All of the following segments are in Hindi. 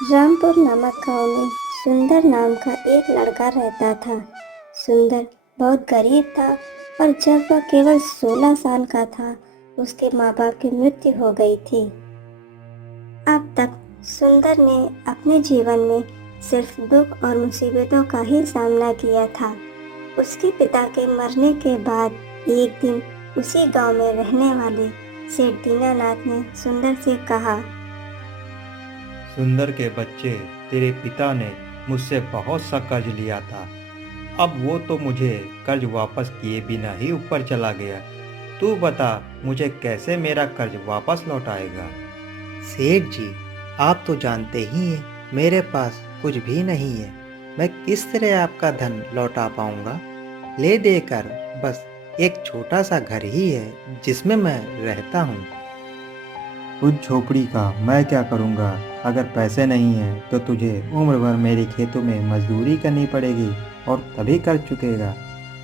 रामपुर नामक गांव में सुंदर नाम का एक लड़का रहता था। सुंदर बहुत गरीब था और जब वह केवल 16 साल का था, उसके माँ बाप की मृत्यु हो गई थी। अब तक सुंदर ने अपने जीवन में सिर्फ दुख और मुसीबतों का ही सामना किया था। उसके पिता के मरने के बाद एक दिन उसी गांव में रहने वाले सेठ दीनानाथ ने सुंदर से कहा, सुंदर के बच्चे, तेरे पिता ने मुझसे बहुत सा कर्ज लिया था। अब वो तो मुझे कर्ज वापस किए बिना ही ऊपर चला गया। तू बता, मुझे कैसे मेरा कर्ज वापस लौटाएगा? सेठ जी, आप तो जानते ही हैं मेरे पास कुछ भी नहीं है। मैं किस तरह आपका धन लौटा पाऊंगा? ले देकर बस एक छोटा सा घर ही है जिसमें मैं रहता हूँ। उस झोपड़ी का मैं क्या करूँगा? अगर पैसे नहीं हैं तो तुझे उम्र भर मेरे खेतों में मजदूरी करनी पड़ेगी और तभी कर्ज चुकेगा,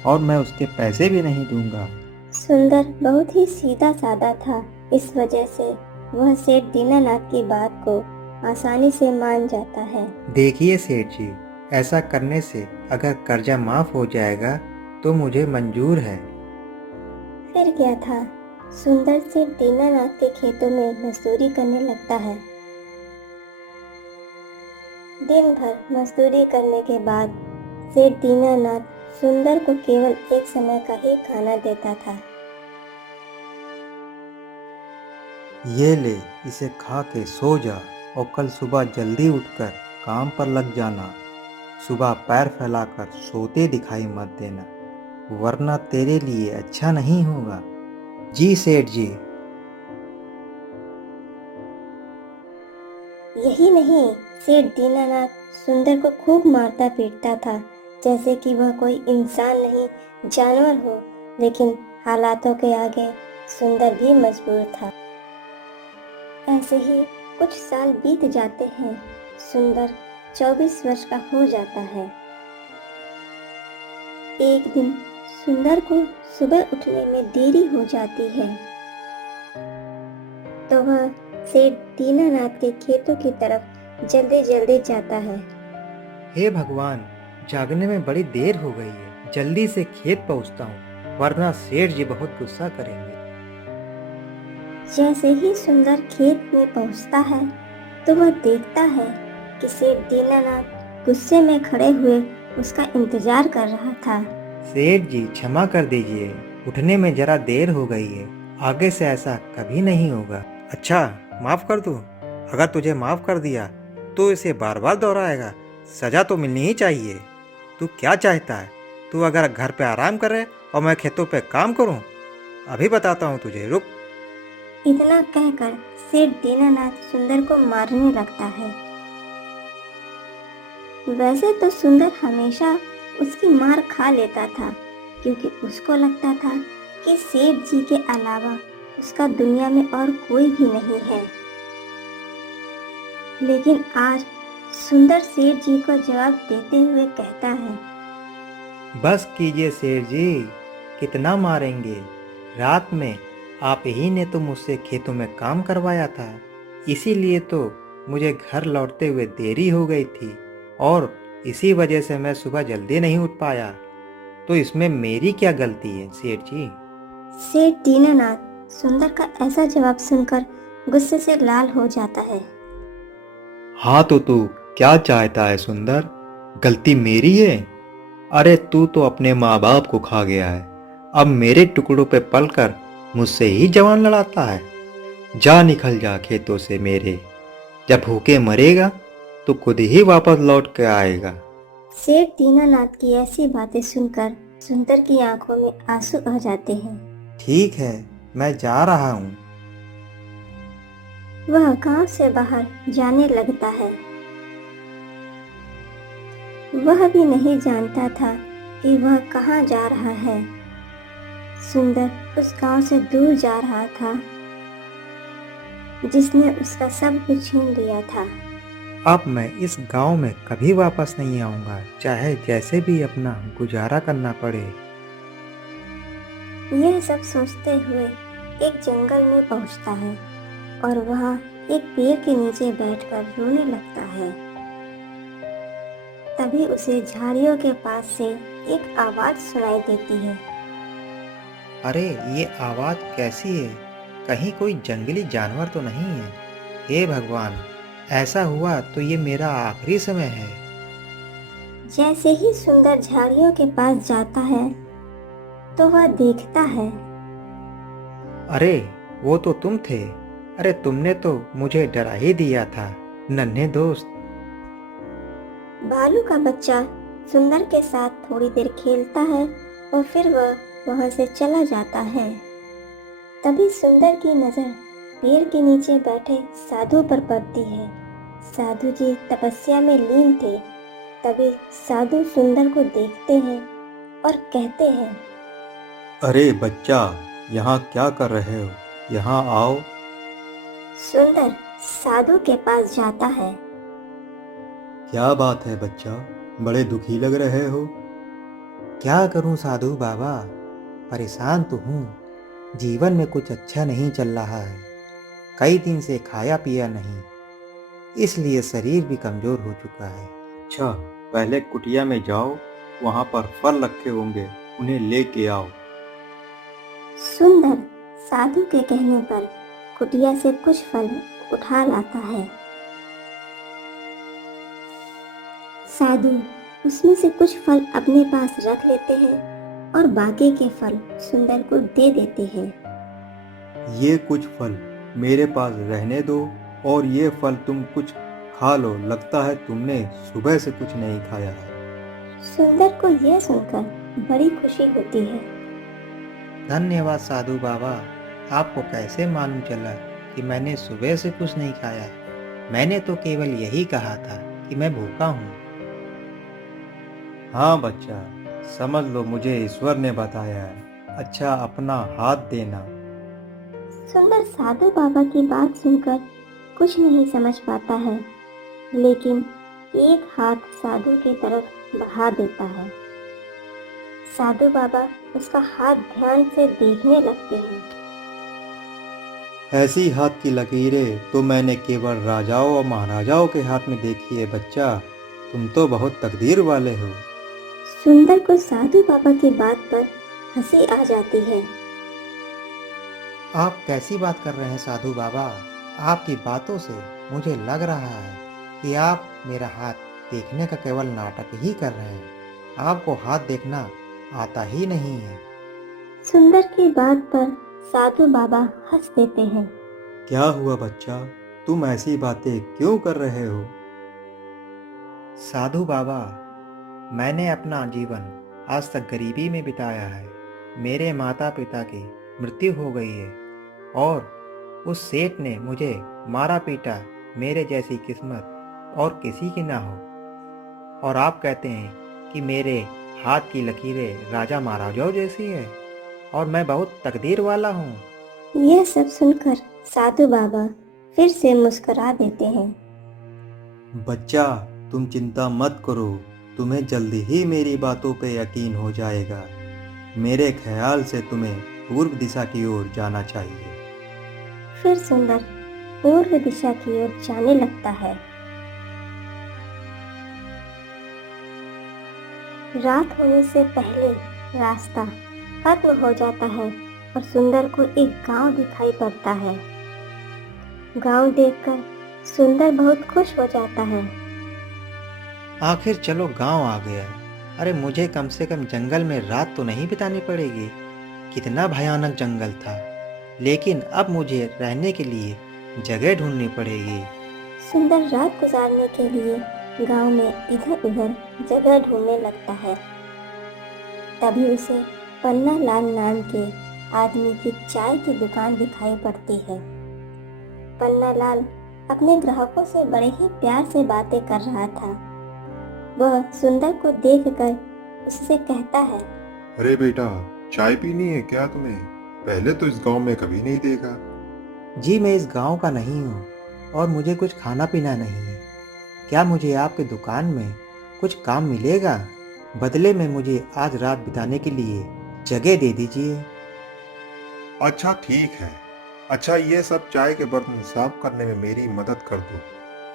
और मैं उसके पैसे भी नहीं दूंगा। सुंदर बहुत ही सीधा साधा था। इस वजह से वह सेठ दीनानाथ की बात को आसानी से मान जाता है। देखिए सेठ जी, ऐसा करने से अगर कर्जा माफ हो जाएगा तो मुझे मंजूर है। फिर क्या था, सुंदर सेठ दीनानाथ के खेतों में मजदूरी करने लगता है। दिन भर मजदूरी करने के बाद सेठ दीनानाथ सुंदर को केवल एक समय का ही खाना देता था। ये ले, इसे खा के सो जा और कल सुबह जल्दी उठकर काम पर लग जाना। सुबह पैर फैलाकर सोते दिखाई मत देना, वरना तेरे लिए अच्छा नहीं होगा। जी सेठ जी। यही नहीं, सेठ दीनानाथ सुंदर को खूब मारता पीटता था, जैसे कि वह कोई इंसान नहीं जानवर हो। लेकिन हालातों के आगे सुंदर भी मजबूर था। ऐसे ही कुछ साल बीत जाते हैं। सुंदर 24 वर्ष का हो जाता है। एक दिन सुंदर को सुबह उठने में देरी हो जाती है, तो वह सेठ दीनानाथ के खेतों की तरफ जल्दी जल्दी जाता है। हे भगवान, जागने में बड़ी देर हो गई है, जल्दी से खेत पहुंचता हूँ, वरना सेठ जी बहुत गुस्सा करेंगे। जैसे ही सुंदर खेत में पहुंचता है, तो वह देखता है कि सेठ दीनानाथ गुस्से में खड़े हुए उसका इंतजार कर रहा था। सेठ जी क्षमा कर दीजिए, उठने में जरा देर हो गई है। आगे से ऐसा कभी नहीं होगा। अच्छा, माफ कर दूं? अगर तुझे माफ कर दिया तो इसे बार बार दोहराएगा। सजा तो मिलनी ही चाहिए। तू क्या चाहता है? तू अगर घर पे आराम करे और मैं खेतों पे काम करूं? अभी बताता हूं तुझे, रुक। इतना कहकर सेठ दीनानाथ सुंदर को मारने लगता है। वैसे तो सुंदर हमेशा उसकी मार खा लेता था, क्योंकि उसको लगता था कि सेठ जी के अलावा उसका दुनिया में और कोई भी नहीं है। लेकिन आज सुंदर सेठ जी को जवाब देते हुए कहता है, बस कीजिए सेठ जी, कितना मारेंगे? रात में आप ही ने तो मुझसे खेतों में काम करवाया था, इसीलिए तो मुझे घर लौटते हुए देरी हो गई थी, और इसी वजह से मैं सुबह जल्दी नहीं उठ पाया। तो इसमें मेरी क्या गलती है सेठ जी? सेठ दीनानाथ सुंदर का ऐसा जवाब सुनकर गुस्से से लाल हो जाता है। हाँ, तो तू क्या चाहता है सुंदर? गलती मेरी है? अरे तू तो अपने माँ बाप को खा गया है, अब मेरे टुकड़ों पे पलकर मुझसे ही जवान लड़ाता है। जा, निकल जा खेतों से मेरे। जब भूखे मरेगा तो खुद ही वापस लौट के आएगा। सेठ दीनानाथ की ऐसी बातें सुनकर सुंदर की आंखों में आंसू आ जाते हैं। ठीक है, मैं जा रहा हूँ। वह गांव से बाहर जाने लगता है। वह भी नहीं जानता था कि वह कहाँ जा रहा है। सुंदर उस गांव से दूर जा रहा था जिसने उसका सब कुछ छीन लिया था। अब मैं इस गांव में कभी वापस नहीं आऊंगा, चाहे जैसे भी अपना गुजारा करना पड़े। यह सब सोचते हुए एक जंगल में पहुंचता है और वहाँ एक पेड़ के नीचे बैठकर रोने लगता है। तभी उसे झाड़ियों के पास से एक आवाज सुनाई देती है। अरे ये आवाज कैसी है? कहीं कोई जंगली जानवर तो नहीं है? हे भगवान, ऐसा हुआ तो ये मेरा आखिरी समय है। जैसे ही सुंदर झाड़ियों के पास जाता है तो वह देखता है। अरे वो तो तुम थे। अरे तुमने तो मुझे डरा ही दिया था, नन्हे दोस्त। भालू का बच्चा सुंदर के साथ थोड़ी देर खेलता है और फिर वह वहां से चला जाता है। तभी सुंदर की नजर पेड़ के नीचे बैठे साधु पर पड़ती है। साधु जी तपस्या में लीन थे। तभी साधु सुंदर को देखते हैं और कहते हैं, अरे बच्चा, यहाँ क्या कर रहे हो? यहाँ आओ। सुंदर साधु के पास जाता है। क्या बात है बच्चा, बड़े दुखी लग रहे हो? क्या करूं साधु बाबा, परेशान तो हूँ। जीवन में कुछ अच्छा नहीं चल रहा है। कई दिन से खाया पिया नहीं, इसलिए शरीर भी कमजोर हो चुका है। अच्छा, पहले कुटिया में जाओ, वहाँ पर फल रखे होंगे, उन्हें लेके आओ। सुंदर साधु के कहने पर कुटिया से कुछ फल उठा लाता है। साधु उसमें से कुछ फल अपने पास रख लेते हैं और बाकी के फल सुंदर को दे देते हैं। ये कुछ फल मेरे पास रहने दो और ये फल तुम कुछ खा लो, लगता है तुमने सुबह से कुछ नहीं खाया है। सुंदर को यह सुनकर बड़ी खुशी होती है। धन्यवाद साधु बाबा, आपको कैसे मालूम चला कि मैंने सुबह से कुछ नहीं खाया? मैंने तो केवल यही कहा था कि मैं भूखा हूँ। हाँ बच्चा, समझ लो मुझे ईश्वर ने बताया है। अच्छा, अपना हाथ देना। सुंदर साधु बाबा की बात सुनकर कुछ नहीं समझ पाता है, लेकिन एक हाथ साधु की तरफ बढ़ा देता है। साधु बाबा उसका हाथ ध्यान से देखने लगते हैं। ऐसी हाथ की लकीरें तो मैंने केवल राजाओं और महाराजाओं के हाथ में देखी है बच्चा, तुम तो बहुत तकदीर वाले हो। सुंदर को साधु बाबा की बात पर हंसी आ जाती है। आप कैसी बात कर रहे हैं साधु बाबा? आपकी बातों से मुझे लग रहा है कि आप मेरा हाथ देखने का केवल नाटक ही कर रहे हैं। आपको हाथ देखना आता ही नहीं है। सुंदर की बात पर साधु बाबा हंस देते हैं। क्या हुआ बच्चा, तुम ऐसी बातें क्यों कर रहे हो? साधु बाबा, मैंने अपना जीवन आज तक गरीबी में बिताया है। मेरे माता पिता की मृत्यु हो गई है और उस सेठ ने मुझे मारा पीटा। मेरे जैसी किस्मत और किसी की ना हो। और आप कहते हैं कि मेरे हाथ की लकीरें राजा महाराजाओं जैसी है और मैं बहुत तकदीर वाला हूँ। यह सब सुनकर साधु बाबा फिर से मुस्कुरा देते हैं। बच्चा, तुम चिंता मत करो, तुम्हें जल्दी ही मेरी बातों पे यकीन हो जाएगा। मेरे ख्याल से तुम्हें पूर्व दिशा की ओर जाना चाहिए। फिर सुंदर पूर्व दिशा की ओर जाने लगता है। रात होने से पहले रास्ता खत्म हो जाता है और सुंदर को एक गांव दिखाई पड़ता है। गांव देखकर सुंदर बहुत खुश हो जाता है। आखिर चलो गांव आ गया। अरे मुझे कम से कम जंगल में रात तो नहीं बितानी पड़ेगी। कितना भयानक जंगल था, लेकिन अब मुझे रहने के लिए जगह ढूंढनी पड़ेगी। सुंदर रात गुजारने के लिए गांव में इधर उधर जगह ढूंढने लगता है। तभी उसे पन्ना लाल नाम के आदमी की चाय की दुकान दिखाई पड़ती है। पन्ना लाल अपने ग्राहकों से बड़े ही प्यार से बातें कर रहा था। वह सुंदर को देखकर उससे कहता है, अरे बेटा, चाय पीनी है क्या तुम्हें? पहले तो इस गांव में कभी नहीं देखा। जी मैं इस गांव का नहीं हूँ और मुझे कुछ खाना पीना नहीं है। क्या मुझे आपके दुकान में कुछ काम मिलेगा? बदले में मुझे आज रात बिताने के लिए जगह दे दीजिए। अच्छा ठीक है, अच्छा, ये सब चाय के बर्तन साफ करने में मेरी मदद कर दो।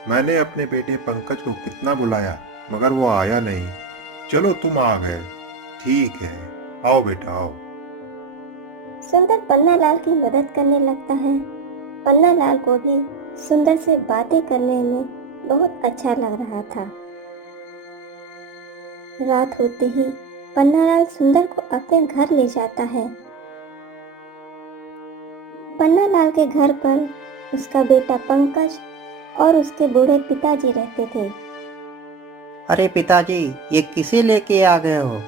मैंने अपने बेटे पंकज को कितना बुलाया मगर वो आया नहीं। चलो तुम आ गए, ठीक है। आओ बेटा आओ। सुंदर पन्ना लाल की मदद करने लगता है। पन्ना लाल को भी सुंदर से बातें करने में बहुत अच्छा लग रहा था। रात होते ही पन्ना लाल सुंदर को अपने घर ले जाता है। पन्ना लाल के घर पर उसका बेटा पंकज और उसके बूढ़े पिताजी रहते थे। अरे पिताजी, ये किसे लेके आ गए हो?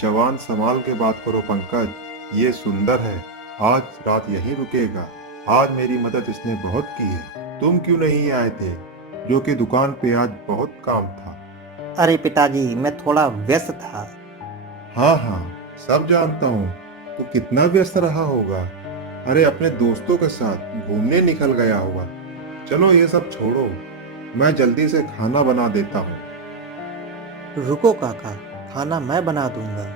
जवान संभाल के बात करो पंकज, ये सुंदर है। आज रात यहीं रुकेगा। आज मेरी मदद इसने बहुत की है। तुम क्यों नहीं आए थे? जो कि दुकान पे आज बहुत काम था। अरे पिताजी, मैं थोड़ा व्यस्त था। हाँ हाँ, सब जानता हूँ। तू कितना व्यस्त रहा होगा। अरे अपने दोस्तों के साथ घूमने निकल गया होगा। चलो ये सब छोड़ो, मैं जल्दी से खाना बना देता हूँ। रुको काका, खाना मैं बना दूंगा।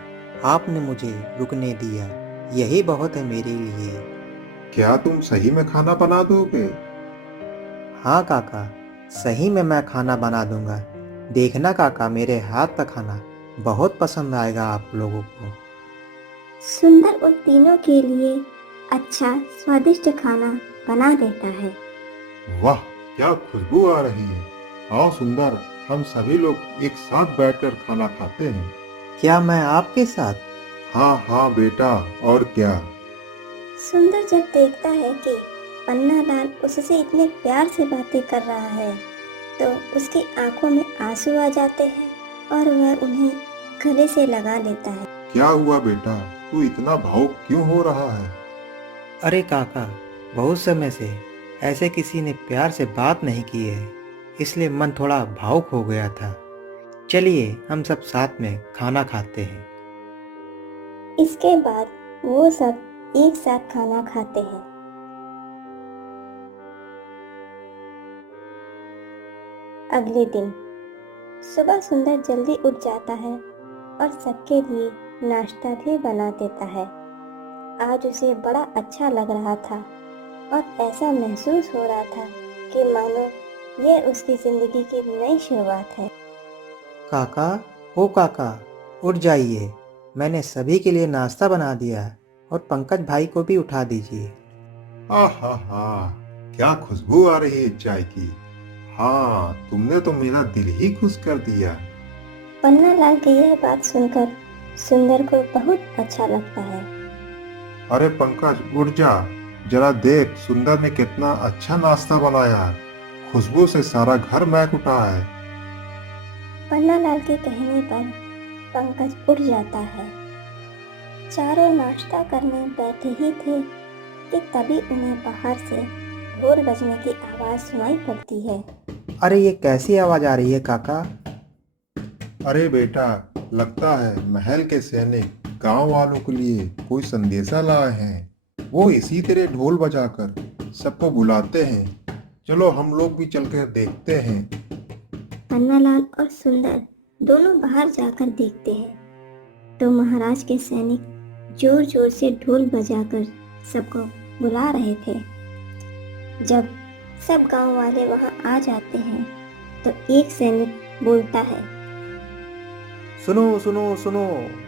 आपने मुझे रुकने दिया, यही बहुत है मेरे लिए। क्या तुम सही में खाना बना दोगे? हाँ काका, सही में मैं खाना बना दूंगा। देखना काका, मेरे हाथ का खाना बहुत पसंद आएगा आप लोगों को। सुंदर उन तीनों के लिए अच्छा स्वादिष्ट खाना बना देता है। वाह, क्या खुशबू आ रही है। आओ सुंदर, हम सभी लोग एक साथ बैठकर खाना खाते हैं। क्या मैं आपके साथ? हाँ हाँ बेटा, और क्या। सुंदर जब देखता है कि पन्ना लाल उससे इतने प्यार से बातें कर रहा है तो उसकी आंखों में आंसू आ जाते हैं और वह उन्हें गले से लगा लेता है। क्या हुआ बेटा, तू इतना भावुक क्यों हो रहा है? अरे काका, बहुत समय से ऐसे किसी ने प्यार से बात नहीं की है, इसलिए मन थोड़ा भावुक हो गया था। चलिए हम सब साथ में खाना खाते हैं। इसके बाद वो सब एक साथ खाना खाते हैं। अगले दिन सुबह सुंदर जल्दी उठ जाता है और सबके लिए नाश्ता भी बना देता है। आज उसे बड़ा अच्छा लग रहा था और ऐसा महसूस हो रहा था कि मानो यह उसकी जिंदगी की नई शुरुआत है। काका, ओ काका, उठ जाइए। मैंने सभी के लिए नाश्ता बना दिया है और पंकज भाई को भी उठा दीजिए। हा, क्या खुशबू आ रही है चाय की। हाँ, तुमने तो मेरा दिल ही खुश कर दिया। पन्ना लाल की यह बात सुनकर सुंदर को बहुत अच्छा लगता है। अरे पंकज उठ जा, जरा देख सुंदर ने कितना अच्छा नाश्ता बनाया है। खुशबू से सारा घर महक उठा है। पन्ना लाल के कहने पर पंकज उठ जाता है। चारों नाश्ता करने बैठे ही थे कि तभी उन्हें बाहर से ढोल बजने की आवाज सुनाई पड़ती है। अरे ये कैसी आवाज़ आ रही है काका? अरे बेटा, लगता है महल के सैनिक गांव वालों के लिए कोई संदेशा लाए हैं। वो इसी तरह ढोल बजाकर सबको बुलाते हैं। चलो हम लोग भी चलकर देखते हैं। पन्ना लाल और सुंदर दोनों बाहर जाकर देखते हैं तो महाराज के सैनिक जोर जोर से ढोल बजाकर सबको बुला रहे थे। जब सब गांव वाले वहां आ जाते हैं तो एक सैनिक बोलता है, सुनो सुनो सुनो,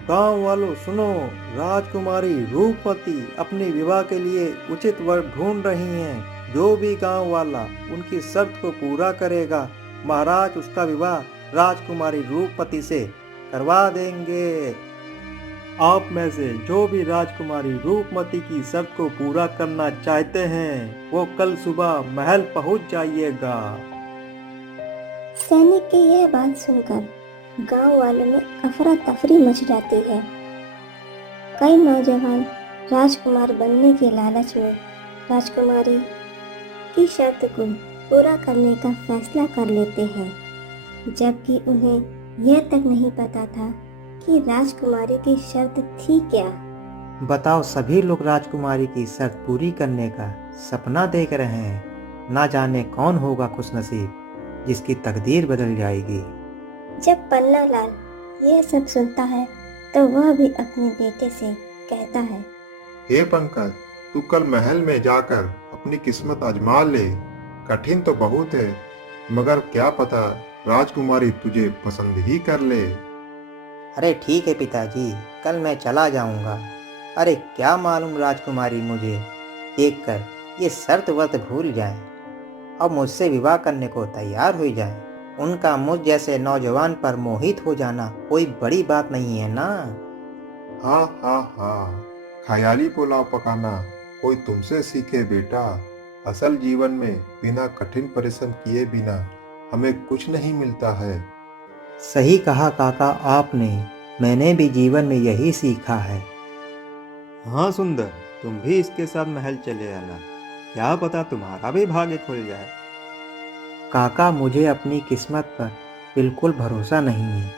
गांव वालों सुनो। राजकुमारी रूपमती अपने विवाह के लिए उचित वर ढूंढ रही हैं। जो भी गांव वाला उनकी शर्त को पूरा करेगा, महाराज उसका विवाह राजकुमारी रूपमती से करवा देंगे। आप में से जो भी राजकुमारी रूपमती की शर्त को पूरा करना चाहते हैं, वो कल सुबह महल पहुंच जाइएगा। सैनिक की यह बात सुनकर गांव वालों में अफरा तफरी मच जाती है। कई नौजवान राजकुमार बनने के लालच में राजकुमारी की शर्त को पूरा करने का फैसला कर लेते हैं, जबकि उन्हें यह तक नहीं पता था कि राजकुमारी की शर्त थी क्या। बताओ, सभी लोग राजकुमारी की शर्त पूरी करने का सपना देख रहे हैं। ना जाने कौन होगा खुशनसीब जिसकी तकदीर बदल जाएगी। जब पन्ना लाल यह सब सुनता है तो वह भी अपने बेटे से कहता है, हे पंकज, तू कल महल में जाकर अपनी किस्मत आजमा ले। कठिन तो बहुत है, मगर क्या पता राजकुमारी तुझे पसंद ही कर ले। अरे ठीक है पिताजी, कल मैं चला जाऊंगा। अरे क्या मालूम राजकुमारी मुझे देखकर ये शर्त वर्त भूल जाए और मुझसे विवाह करने को तैयार हो जाए। उनका मुझ जैसे नौजवान पर मोहित हो जाना कोई बड़ी बात नहीं है ना। हाँ हाँ हाँ, ख्याली पुलाव पकाना कोई तुमसे सीखे बेटा। असल जीवन में बिना कठिन परिश्रम किए बिना हमें कुछ नहीं मिलता है। सही कहा काका आपने, मैंने भी जीवन में यही सीखा है। हाँ सुंदर, तुम भी इसके साथ महल चले आना, क्या पता तुम्हारा भी भाग्य खुल जाए। काका मुझे अपनी किस्मत पर बिल्कुल भरोसा नहीं है।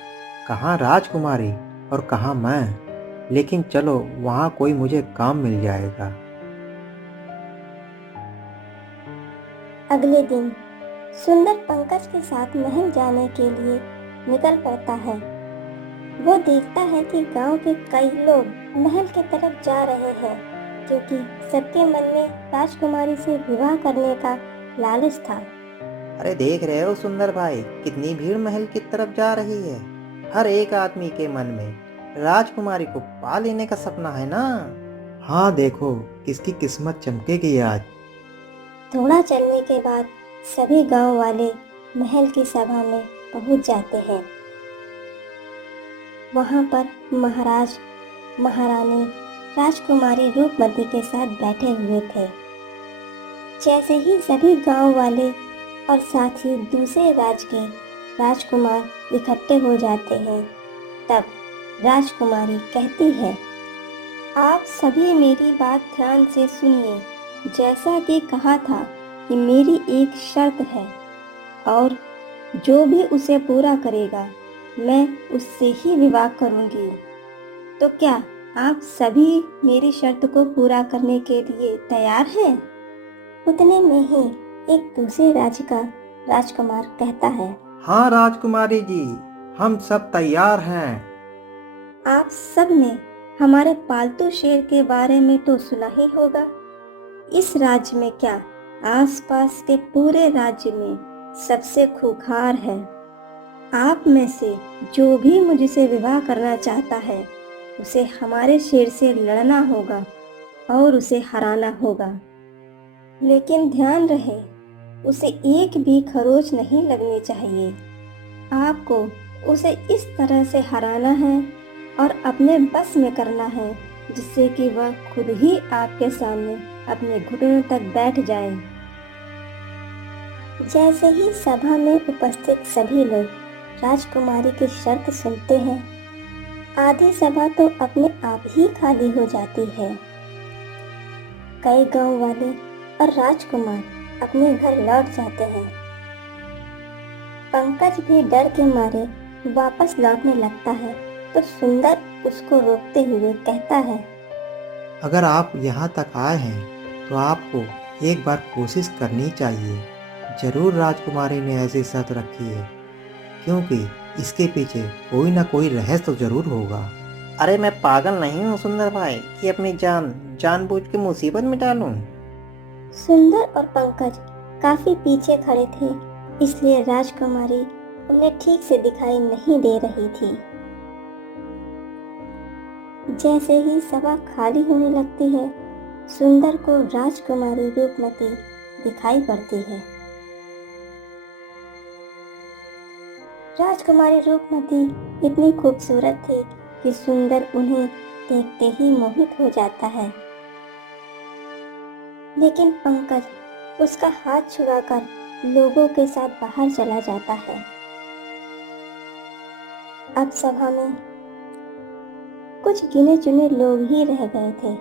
कहाँ राजकुमारी और कहाँ मैं, लेकिन चलो वहाँ कोई मुझे काम मिल जाएगा। अगले दिन सुंदर पंकज के साथ महल जाने के लिए निकल पड़ता है। वो देखता है कि गांव के कई लोग महल की तरफ जा रहे हैं, क्योंकि सबके मन में राजकुमारी से विवाह करने का लालच था। अरे देख रहे हो सुंदर भाई, कितनी भीड़ महल की तरफ जा रही है। हर एक आदमी के मन में राजकुमारी को पा लेने का सपना है ना। हाँ देखो किसकी किस्मत चमकेगी आज। थोड़ा चलने के बाद सभी गांव वाले महल की सभा में पहुंच जाते हैं। वहां पर महाराज, महारानी, राजकुमारी रूपमती के साथ बैठे हुए थे। जैसे ही सभी गांव वाले और साथ ही दूसरे राज्य के राजकुमार इकट्ठे हो जाते हैं, तब राजकुमारी कहती है, आप सभी मेरी बात ध्यान से सुनिए। जैसा कि कहा था कि मेरी एक शर्त है, और जो भी उसे पूरा करेगा मैं उससे ही विवाह करूंगी। तो क्या आप सभी मेरी शर्त को पूरा करने के लिए तैयार हैं? उतने में ही एक दूसरे राज्य का राजकुमार कहता है, हाँ राजकुमारी जी, हम सब तैयार हैं। आप सब ने हमारे पालतू शेर के बारे में तो सुना ही होगा। इस राज्य में क्या, आसपास के पूरे राज्य में सबसे खूंखार है। आप में से जो भी मुझसे विवाह करना चाहता है, उसे हमारे शेर से लड़ना होगा और उसे हराना होगा। लेकिन ध्यान रहे, उसे एक भी खरोच नहीं लगनी चाहिए। आपको उसे इस तरह से हराना है और अपने बस में करना है, जिससे कि वह खुद ही आपके सामने अपने घुटनों तक बैठ जाए। जैसे ही सभा में उपस्थित सभी लोग राजकुमारी की शर्त सुनते हैं, आधी सभा तो अपने आप ही खाली हो जाती है। कई गांव वाले और राजकुमार अपने घर लौट जाते हैं। पंकज भी डर के मारे वापस लौटने लगता है, तो सुंदर उसको रोकते हुए कहता है, अगर आप यहाँ तक आए हैं तो आपको एक बार कोशिश करनी चाहिए। जरूर राजकुमारी ने ऐसी शर्त रखी है, क्योंकि इसके पीछे कोई ना कोई रहस्य तो जरूर होगा। अरे मैं पागल नहीं हूँ सुंदर भाई कि अपनी जान जानबूझ के मुसीबत में डालूं। सुंदर और पंकज काफी पीछे खड़े थे, इसलिए राजकुमारी उन्हें ठीक से दिखाई नहीं दे रही थी। जैसे ही सभा खाली होने लगती है, सुंदर को राजकुमारी रूपमती दिखाई पड़ती है। राजकुमारी रूपमती इतनी खूबसूरत थी कि सुंदर उन्हें देखते ही मोहित हो जाता है। लेकिन पंकज उसका हाथ छुड़ाकर लोगों के साथ बाहर चला जाता है। अब सभा में कुछ गिने चुने लोग ही रह गए थे।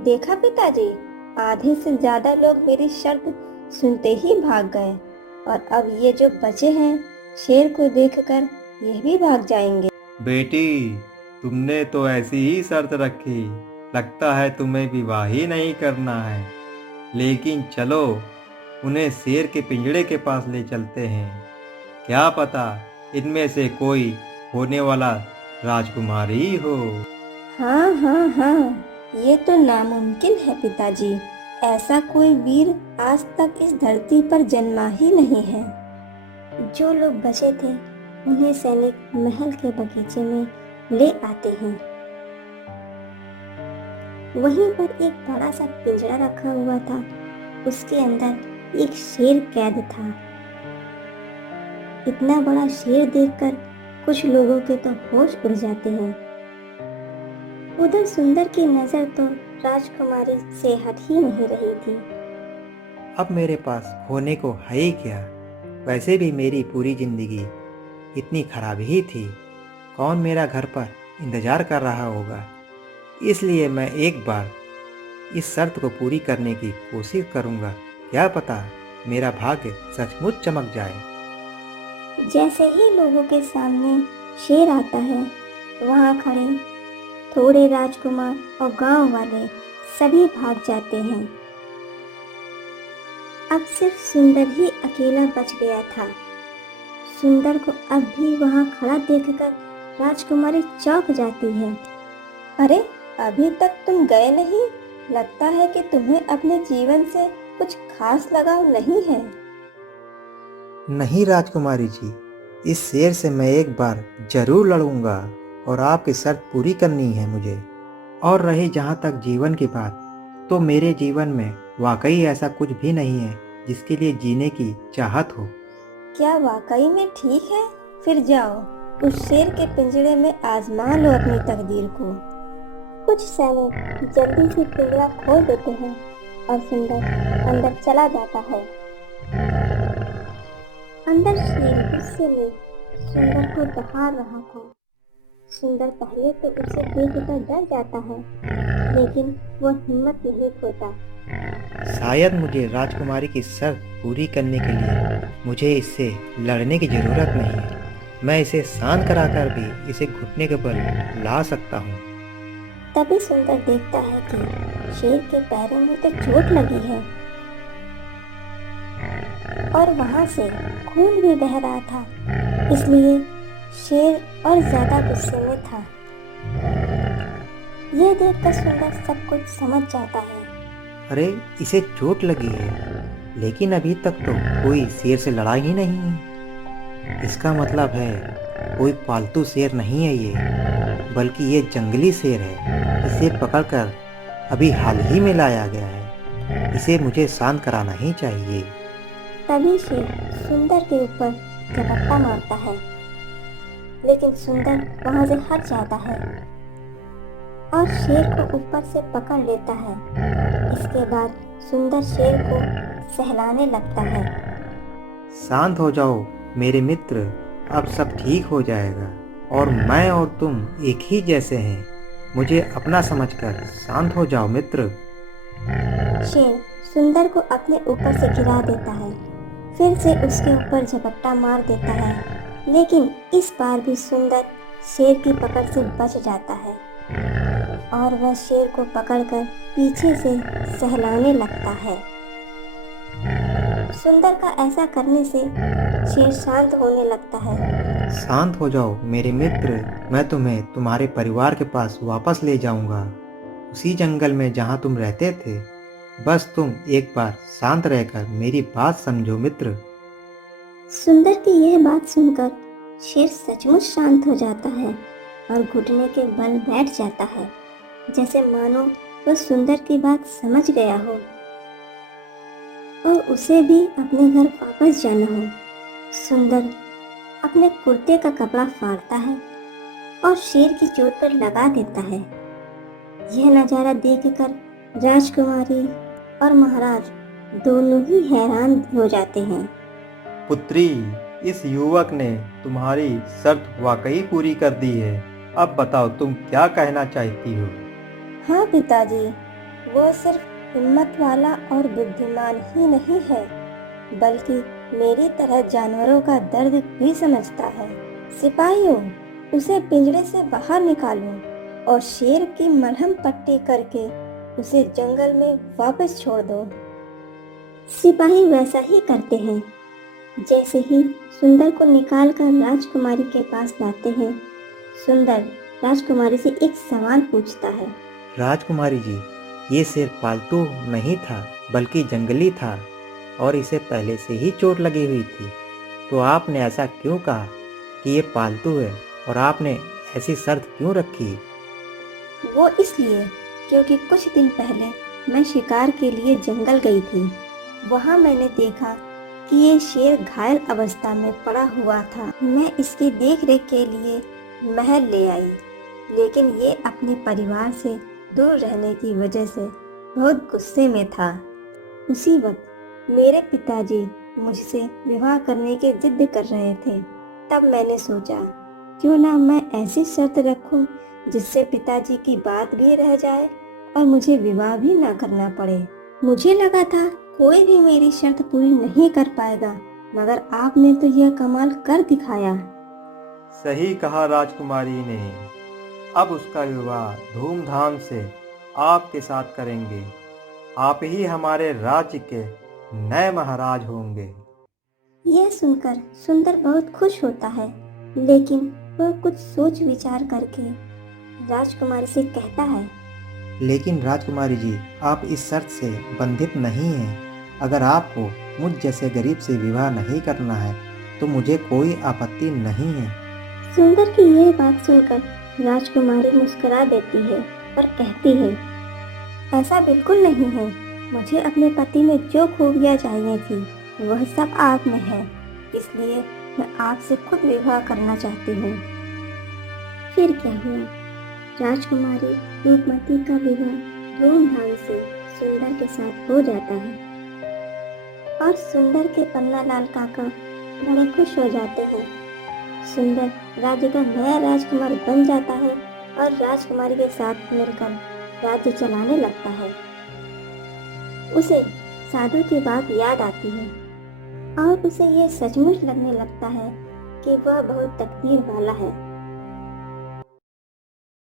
देखा पिताजी, आधे से ज्यादा लोग मेरी शर्त सुनते ही भाग गए, और अब ये जो बचे हैं, शेर को देखकर ये भी भाग जाएंगे। बेटी, तुमने तो ऐसी ही शर्त रखी, लगता है तुम्हें विवाह ही नहीं करना है। लेकिन चलो, उन्हें शेर के पिंजड़े के पास ले चलते हैं, क्या पता इनमें से कोई होने वाला राजकुमारी हो। हाँ हाँ हाँ, ये तो नामुमकिन है पिताजी। ऐसा कोई वीर आज तक इस धरती पर जन्मा ही नहीं है। जो लोग बचे थे उन्हें सैनिक महल के बगीचे में ले आते हैं। वहीं पर एक बड़ा सा पिंजरा रखा हुआ था। उसके अंदर एक शेर कैद था। इतना बड़ा शेर देखकर कुछ लोगों के तो होश उड़ जाते हैं। उधर सुंदर की नजर तो राजकुमारी से हट ही नहीं रही थी। अब मेरे पास होने को है ही क्या। वैसे भी मेरी पूरी जिंदगी इतनी खराब ही थी। कौन मेरा घर पर इंतजार कर रहा होगा। इसलिए मैं एक बार इस शर्त को पूरी करने की कोशिश करूंगा। क्या पता मेरा भाग्य सचमुच चमक जाए। जैसे ही लोगों के सामने शेर आता है, वहां खड़े थोड़े राजकुमार और गांव वाले सभी भाग जाते हैं। अब सिर्फ सुंदर ही अकेला बच गया था। सुंदर को अब भी वहां खड़ा देखकर राजकुमारी चौंक जाती है। अरे, अभी तक तुम गए नहीं। लगता है कि तुम्हें अपने जीवन से कुछ खास लगाव नहीं है। नहीं राजकुमारी जी, इस शेर से मैं एक बार जरूर लड़ूंगा और आपकी शर्त पूरी करनी है मुझे। और रही जहाँ तक जीवन की बात, तो मेरे जीवन में वाकई ऐसा कुछ भी नहीं है जिसके लिए जीने की चाहत हो। क्या वाकई में ठीक है? फिर जाओ, उस शेर के पिंजरे में आजमा लो अपनी तकदीर को। कुछ सैनिक जल्दी से पिंजरा खोल देते हैं और सुंदर अंदर चला जाता है। अंदर शेर गुस्से में सुंदर को दहाड़ रहा था। सुंदर पहले तो उसे देखकर डर जाता है, लेकिन वो हिम्मत नहीं खोता। शायद मुझे राजकुमारी की शर्त पूरी करने के लिए मुझे इससे लड़ने की जरूरत नहीं है। मैं इसे शांत कराकर भी इसे घुटने के बल ला सकता हूँ। तभी सुंदर देखता है कि शेर के पैरों में तो चोट लगी है और वहां से खून भी बह रहा था। इसलिए शेर और ज्यादा गुस्से में था। यह देखकर सुंदर सब कुछ समझ जाता है। अरे, इसे चोट लगी है, लेकिन अभी तक तो कोई शेर से लड़ा ही नहीं है। इसका मतलब है कोई पालतू शेर नहीं है ये, बल्कि ये जंगली शेर है। इसे पकड़कर अभी हाल ही में लाया गया है। इसे मुझे शांत कराना ही चाहिए। तभी शेर सुंदर के ऊपर झपट्टा मारता है, लेकिन सुंदर वहां से हट जाता है और शेर को ऊपर से पकड़ लेता है। इसके बाद सुंदर शेर को सहलाने लगता है। शांत हो जाओ मेरे मित्र, अब सब ठीक हो जाएगा और मैं और तुम एक ही जैसे हैं। मुझे अपना समझकर शांत हो जाओ मित्र। शेर सुंदर को अपने ऊपर से गिरा देता है, फिर से उसके ऊपर झपट्टा मार देता है, लेकिन इस बार भी सुंदर शेर की पकड़ से बच जाता है और वह शेर को पकड़कर पीछे से सहलाने लगता है। सुंदर का ऐसा करने से शेर शांत होने लगता है। शांत हो जाओ मेरे मित्र, मैं तुम्हें तुम्हारे परिवार के पास वापस ले जाऊंगा, उसी जंगल में जहां तुम रहते थे। बस तुम एक बार शांत रहकर मेरी बात समझो मित्र। सुंदर की यह बात सुनकर शेर सचमुच शांत हो जाता है और घुटने के बल बैठ जाता है, जैसे मानो वह सुंदर की बात समझ गया हो और उसे भी अपने घर वापस जाना हो। सुंदर अपने कुर्ते का कपड़ा फाड़ता है और शेर की चोट पर लगा देता है। यह नज़ारा देखकर राजकुमारी और महाराज दोनों ही हैरान हो जाते हैं। पुत्री, इस युवक ने तुम्हारी शर्त वाकई पूरी कर दी है। अब बताओ तुम क्या कहना चाहती हो। हाँ पिताजी, वो सिर्फ हिम्मत वाला और बुद्धिमान ही नहीं है, बल्कि मेरी तरह जानवरों का दर्द भी समझता है। सिपाहियों, उसे पिंजरे से बाहर निकालो और शेर की मलहम पट्टी करके उसे जंगल में वापस छोड़ दो। सिपाही वैसा ही करते हैं। जैसे ही सुंदर को निकालकर राजकुमारी के पास लाते हैं, सुंदर राजकुमारी से एक सवाल पूछता है। राजकुमारी जी, ये शेर पालतू नहीं था बल्कि जंगली था और इसे पहले से ही चोट लगी हुई थी। तो आपने ऐसा क्यों कहा कि ये पालतू है और आपने ऐसी शर्त क्यों रखी? वो इसलिए क्योंकि कुछ दिन पहले मैं शिकार के लिए जंगल गई थी। वहाँ मैंने देखा कि ये शेर घायल अवस्था में पड़ा हुआ था। मैं इसकी देखरेख के लिए महल ले आई, लेकिन ये अपने परिवार से दूर रहने की वजह से बहुत गुस्से में था। उसी वक्त मेरे पिताजी मुझसे विवाह करने की जिद कर रहे थे। तब मैंने सोचा क्यों ना मैं ऐसी शर्त रखूं जिससे पिताजी की बात भी रह जाए और मुझे विवाह भी ना करना पड़े। मुझे लगा था कोई भी मेरी शर्त पूरी नहीं कर पाएगा, मगर आपने तो यह कमाल कर दिखाया। सही कहा राजकुमारी ने। अब उसका विवाह धूमधाम से आपके साथ करेंगे। आप ही हमारे राज्य के नए महाराज होंगे। यह सुनकर सुंदर बहुत खुश होता है, लेकिन वह कुछ सोच विचार करके राजकुमारी से कहता है, लेकिन राजकुमारी जी, आप इस शर्त से बंधित नहीं हैं। अगर आपको मुझ जैसे गरीब से विवाह नहीं करना है तो मुझे कोई आपत्ति नहीं है। सुंदर की यह बात सुनकर राजकुमारी मुस्कुरा देती है और कहती है, ऐसा बिल्कुल नहीं है। मुझे अपने पति में जो खूबियाँ चाहिए थी वह सब आप में है, इसलिए मैं आपसे खुद विवाह करना चाहती हूँ। फिर क्या हुआ? राजकुमारी रूपमती का विवाह धूमधाम से सुंदर के साथ हो जाता है और सुंदर के पन्नालाल काका बड़े खुश हो जाते हैं। सुंदर राज्य का नया राजकुमार बन जाता है और राजकुमारी के साथ मिलकर राज्य चलाने लगता है। उसे साधु की बात याद आती है और उसे यह सचमुच लगने लगता है कि वह बहुत तकदीर वाला है।